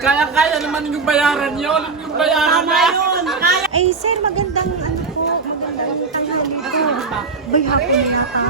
Kaya naman yung bayaran yun. Yung bayaran na yun. Ay, sir, magandang tanghali po. Bay, hapon na yata.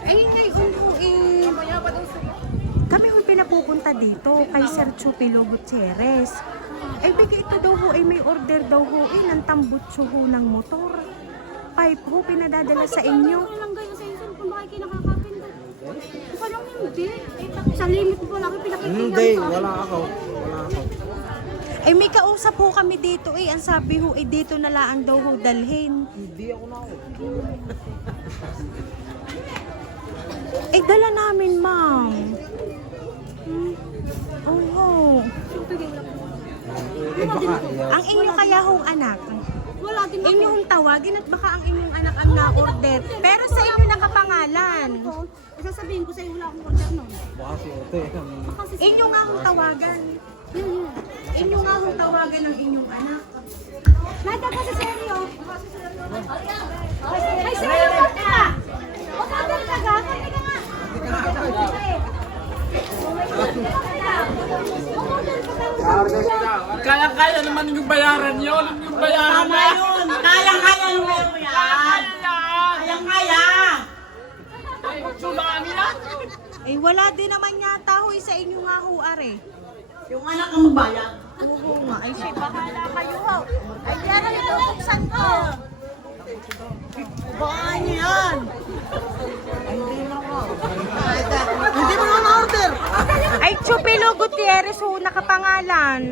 Ay, ngayon po kami ho pinapupunta dito kay Sir Chupilo Gutierrez. Ay, bigay ito daw ho, ay may order daw ho, ng tambutso ho ng motor. Pipe ho, pinadadala sa inyo. Lang kayo sa inyo kung bakit kinakakapin doon. Parang hindi. Sa limit po lang pinakikita. Hindi, wala ako. Ay, may kausap ho kami dito eh. Ang sabi ho, dito na lang daw ho dalhin. Hindi ako na ako. Eh, dala namin, ma'am. Oo. Eh baka, Ang inyo kaya hong anak? Wala din ako. Inyong tawagin at baka ang inyong anak ang na-order. Pero sa inyo nakapangalan. Sasabihin ko sa iyo wala akong order noon. baka si Ote. Baka si Inyo nga hong tawagan. Inyo nga hong tawagan ng inyong anak. Nada ka sa seryo. Ay, seryo ka na. Order ka ga? Kaya ka nga. Kaya naman yung bayaran yun. Yung bayaran na yun. Kaya mo yan. Kaya. Tsunami na. Eh, wala din naman yata ho sa inyo nga ho, are. Yung anak ang magbayad. Oo nga. Ay, siya, bahala kayo ho. Ay, yara na daw buksan ko. Baka niyo yan. Hindi mo naman order! Ay, Chupilo Gutierrez ho, nakapangalan.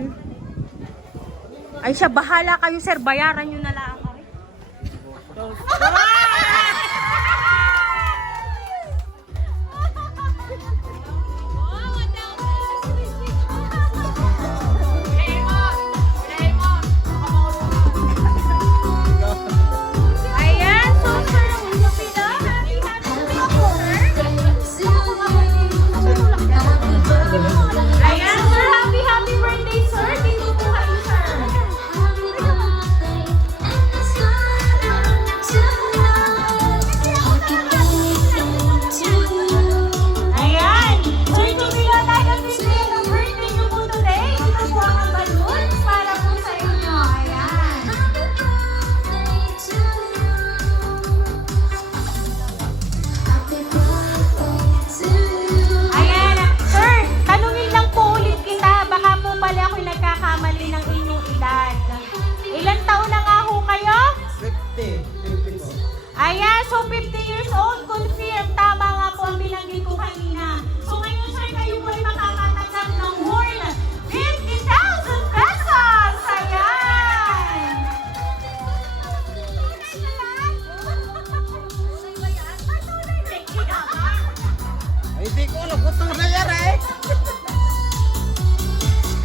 Ay, siya, bahala kayo, sir. Bayaran nyo na lang. Ayan, so sir, ayan, sir, happy birthday, sir. Dito po kayo, sir. Ayan, sir, tumila tayo birthday ng birthday nyo po today. Ito po ang balloons para po sa inyo. Ayan. Ayan, sir, tanungin lang po ulit kita. Baka po pala ako'y nagkakamali ng inyong edad. Ilan taon na nga ho kayo? 50. Ayan, so 50 years old, confirm. Tama nga po ang binanggit ko kanina. So ngayon, sir, kayo po ay makakatanggap ng whole 50,000 pesos. Ayan! Ay, di ko alam kung ito nangyari.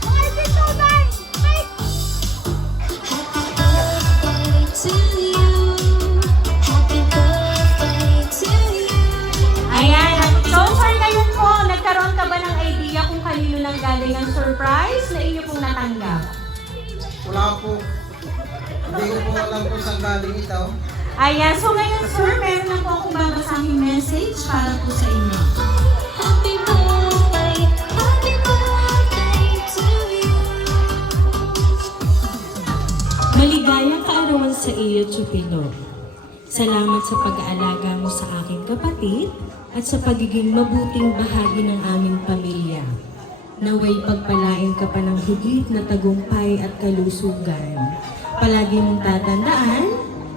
Ay, dito, Nay! Ay! Ayan. So, sir, ngayon po, nagkaroon ka ba ng idea kung kanino nang galing ang surprise na inyo pong natanggap? Wala po. Hindi ko po alam kung saan galing ito. Ayan. So, ngayon, sir, meron na po akong babasahing message para po sa inyo. Maligayang kaarawan sa iyo, Chupilo. Salamat sa pag-aalaga mo sa aking kapatid at sa pagiging mabuting bahagi ng aming pamilya. Naway pagpalain ka pa ng higit na tagumpay at kalusugan. Palagi mong tatandaan,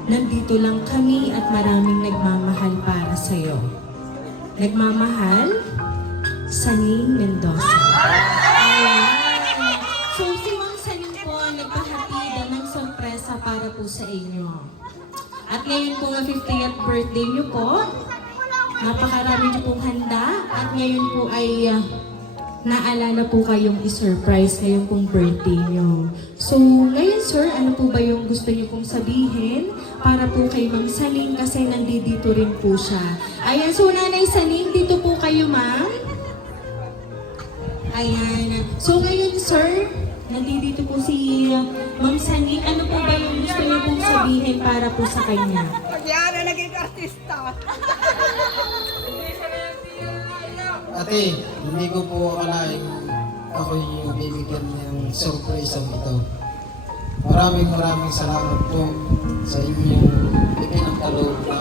nandito lang kami at maraming nagmamahal para sa iyo. Nagmamahal, Saning Mendoza. So, si Ma'am Saning po ang nagpahatid ng sorpresa para po sa inyo. At ngayon po nga 50th birthday niyo po, napakarami niyo pong handa at ngayon po ay naalala po kayong i-surprise ngayong pong birthday niyo. So, ngayon sir, ano po ba yung gusto niyo pong sabihin para po kay Ma'am Saning kasi nandito rin po siya. Ayan, so Nanay Saning, dito po kayo ma'am. Ayan. So ngayon sir, nandito po si Ma'am Saning. Ano po ba yung gusto niyo pong sabihin para po sa kanya? Kaya naging artista. Ate, hindi ko po akalain ako yung bibigyan ng surprise ito. Maraming salamat po sa inyong ipinagkaloob na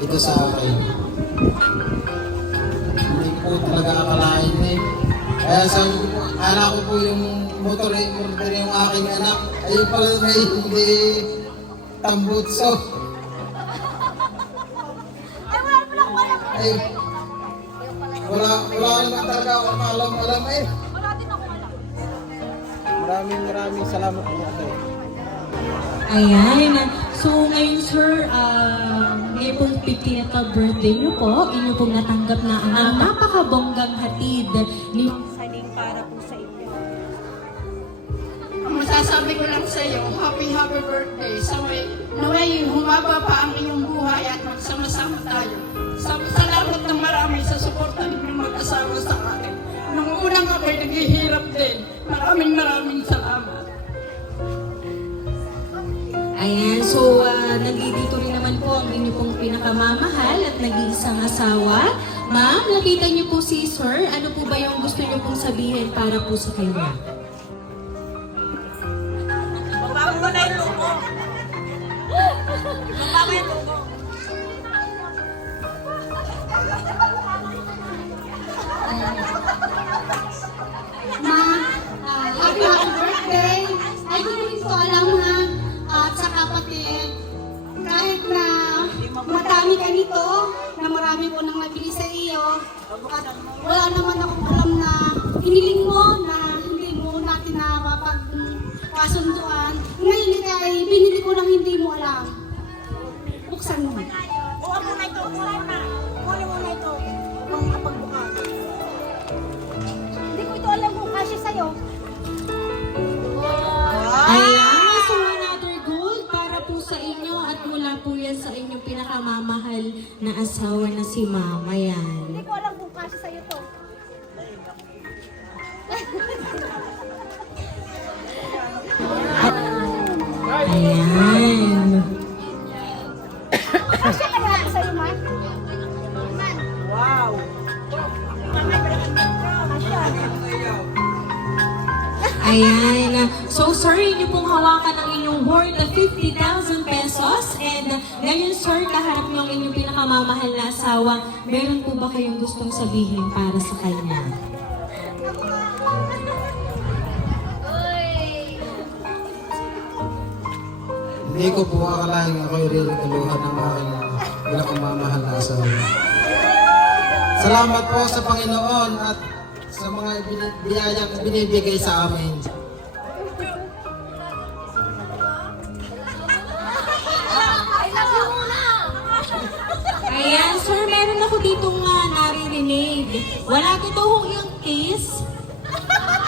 ito sa akin. Hindi ko talaga akalain eh. Kaya sabi ko, anak ko po yung motor yung aking anak. Ayun pala may hindi tambutso. Ay, wala naman talaga ako alam eh. Maraming salamat po ate. Ayan. So ngayon sir, ngayon pong 50th birthday niyo po, inyo pong natanggap na ang napakabonggang hatid ni Saling para po sa inyo. Masasabi ko lang sa iyo, happy birthday. Naway humaba pa ang iyong buhay at magsama-sama tayo. Salamat ng marami sa suporta ninyong mag-asawa sa akin. Nung unang ako'y naghihirap din. Maraming salamat. Ayan, so nandito rin naman po ang inyo pong pinakamamahal at nag-iisang asawa. Ma'am, lapitan niyo po si sir. Ano po ba yung gusto niyo pong sabihin para po sa kanya? Baba mo na yung logo. Baba mo yung logo. Ma, happy birthday! Ay, ko rin ko alam ha, at sa kapatid, kahit na madami ka nito, na marami ko nang nabili sa iyo, at wala naman akong alam na hiniling mo na hindi mo natin na mapagkasunduan. Ngayon ay binili ko lang hindi mo alam. Buksan mo. Kuha mo na ito. Kuha mo na ito. Nung kapagbukas. Hindi ko ito alam kung kasi sa'yo. Ayan, so another gold para po sa inyo at mula po yan sa inyong pinakamamahal na asawa na si Ma'am. Ayan. Hindi ko alam kung kasi sa'yo to. Ayan. Kasi kaya sa'yo, Ma? Wow. Ayan. So, sir, inyo pong hawakan ang inyong worth na 50,000 pesos. And ngayon, sir, kaharap niyo ang inyong pinakamamahal na asawa. Meron po ba kayong gustong sabihin para sa kanya? Hindi ko po akalain ako'y rinagaluhan ng aking pinakamamahal na asawa. Salamat po sa Panginoon at sa mga biyayang binibigay sa amin. Ayan, sir, meron ako ditong naririnig. Wala totoong yung kiss.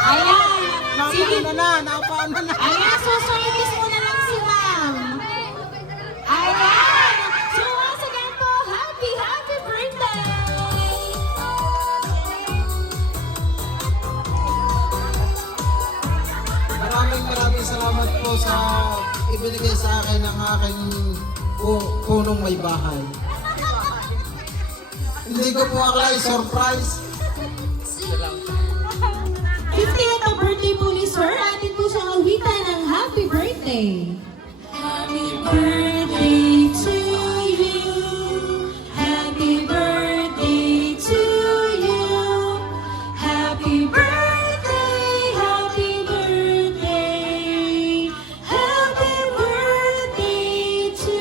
Ayan. Sige. Napaan na. Ayan, so kiss mo na lang si Ma'am. Ayan. So once again po, happy birthday! Maraming salamat po sa ibinigay sa akin ng aking punong may bahay. Hindi ko po akalain surprise. 50th na birthday po ni Sir. Atin po siyang awitan ng happy birthday. Happy birthday to you. Happy birthday to you. Happy birthday, happy birthday. Happy birthday to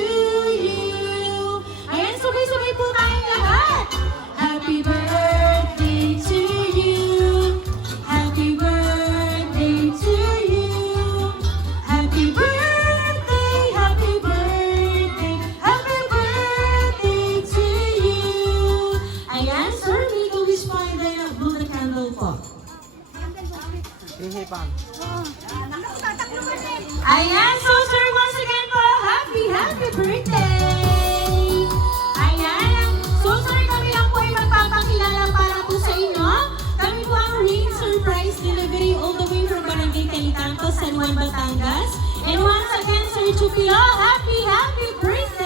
you. Ayan, sabay-sabay po tayong lahat. Happy birthday to you. Happy birthday to you. Happy birthday, happy birthday, happy birthday to you. Ayan, sir, may wish po and then blow the candle po. Ayan, so sir, once again po, happy birthday! Ayan, so sir, kami lang po ay magpapakilala para po sa inyo. Kami po ang Ring Surprise Delivery all the way from Barangay Calicanto, San Juan, Batangas. And once again, Sir Chupilo, happy birthday!